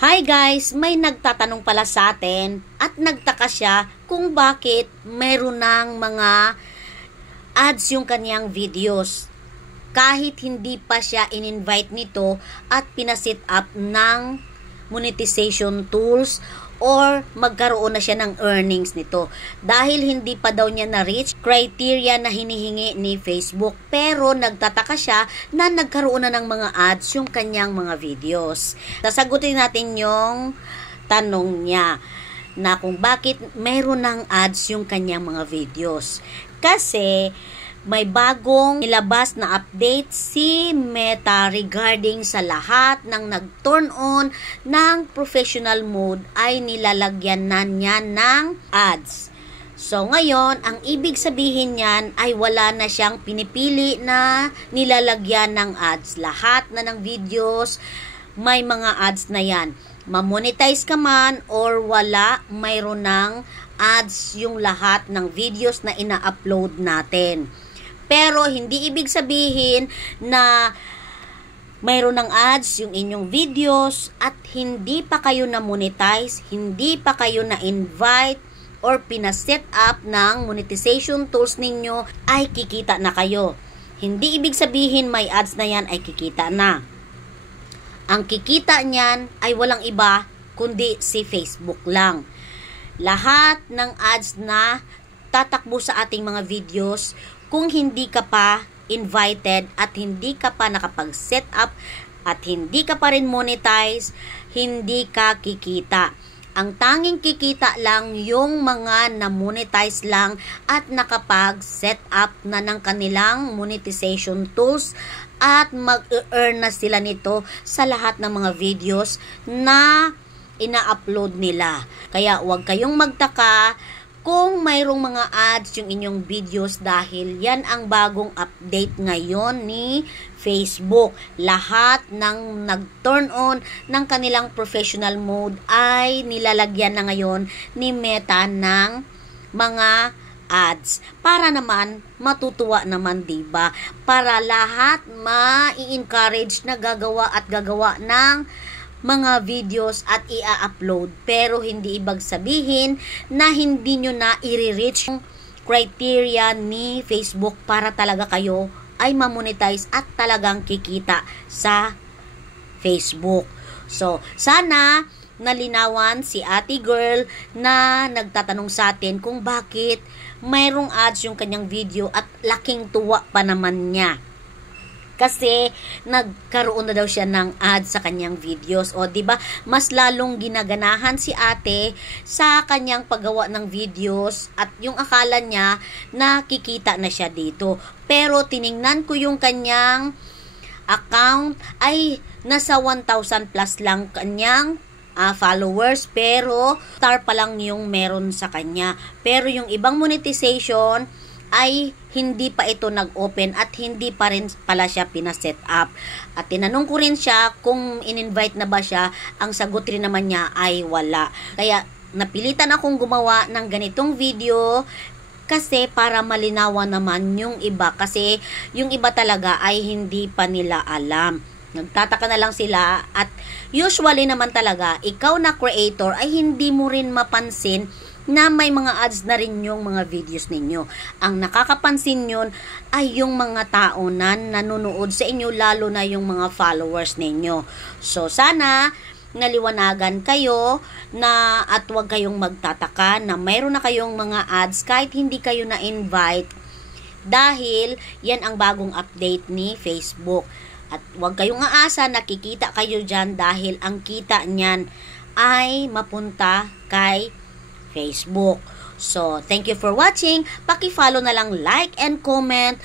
Hi guys, may nagtatanong pala sa atin at nagtaka siya kung bakit meron ng mga ads yung kanyang videos. Kahit hindi pa siya in-invite nito at pinasit up ng monetization tools or magkaroon na siya ng earnings nito. Dahil hindi pa daw niya na-reach criteria na hinihingi ni Facebook. Pero nagtataka siya na nagkaroon na ng mga ads yung kanyang mga videos. Sasagutin natin yung tanong niya na kung bakit mayroon ng ads yung kanyang mga videos. Kasi may bagong nilabas na update si Meta regarding sa lahat ng nag-turn on ng professional mode ay nilalagyan na niya ng ads. So ngayon, ang ibig sabihin niyan ay wala na siyang pinipili na nilalagyan ng ads. Lahat na ng videos may mga ads na yan. Ma-monetize ka man or wala, mayroon ng ads yung lahat ng videos na ina-upload natin. Pero hindi ibig sabihin na mayroon ng ads yung inyong videos at hindi pa kayo na-monetize, hindi pa kayo na-invite or pinaset up ng monetization tools ninyo ay kikita na kayo. Hindi ibig sabihin may ads na yan ay kikita na. Ang kikita niyan ay walang iba kundi si Facebook lang. Lahat ng ads na tatakbo sa ating mga videos, kung hindi ka pa invited at hindi ka pa nakapag-set up at hindi ka pa rin monetize, hindi ka kikita. Ang tanging kikita lang yung mga na-monetize lang at nakapag-set up na ng kanilang monetization tools at mag-earn na sila nito sa lahat ng mga videos na ina-upload nila. Kaya huwag kayong magtaka kung mayroong mga ads yung inyong videos dahil yan ang bagong update ngayon ni Facebook. Lahat ng nag-turn on ng kanilang professional mode ay nilalagyan na ngayon ni Meta ng mga ads. Para naman matutuwa naman, 'di ba? Para lahat ma-encourage na gagawa ng mga videos at i-upload, pero hindi ibig sabihin na hindi nyo na i-reach yung criteria ni Facebook para talaga kayo ay ma-monetize at talagang kikita sa Facebook. So, sana nalinawan si ate girl na nagtatanong sa atin kung bakit mayroong ads yung kanyang video at laking tuwa pa naman niya. Kasi nagkaroon na daw siya ng ads sa kanyang videos. O, 'di ba? Mas lalong ginaganahan si ate sa kanyang paggawa ng videos at yung akala niya nakikita na siya dito. Pero tiningnan ko yung kanyang account ay nasa 1,000 plus lang kanyang followers, pero star pa lang yung meron sa kanya. Pero yung ibang monetization ay hindi pa ito nag-open at hindi pa rin pala siya pinaset up. At tinanong ko rin siya kung in-invite na ba siya. Ang sagot rin naman niya ay wala. Kaya napilitan akong gumawa ng ganitong video kasi para malinawan naman yung iba. Kasi yung iba talaga ay hindi pa nila alam. Nagtataka na lang sila at usually naman talaga ikaw na creator ay hindi mo rin mapansin na may mga ads na rin yung mga videos ninyo. Ang nakakapansin yun ay yung mga tao na nanonood sa inyo, lalo na yung mga followers ninyo. So, sana naliwanagan kayo na at huwag kayong magtataka na mayroon na kayong mga ads kahit hindi kayo na-invite dahil yan ang bagong update ni Facebook. At huwag kayong aasa na kikita kayo dyan dahil ang kita niyan ay mapunta kay Facebook. So, thank you for watching. Paki-follow na lang, like and comment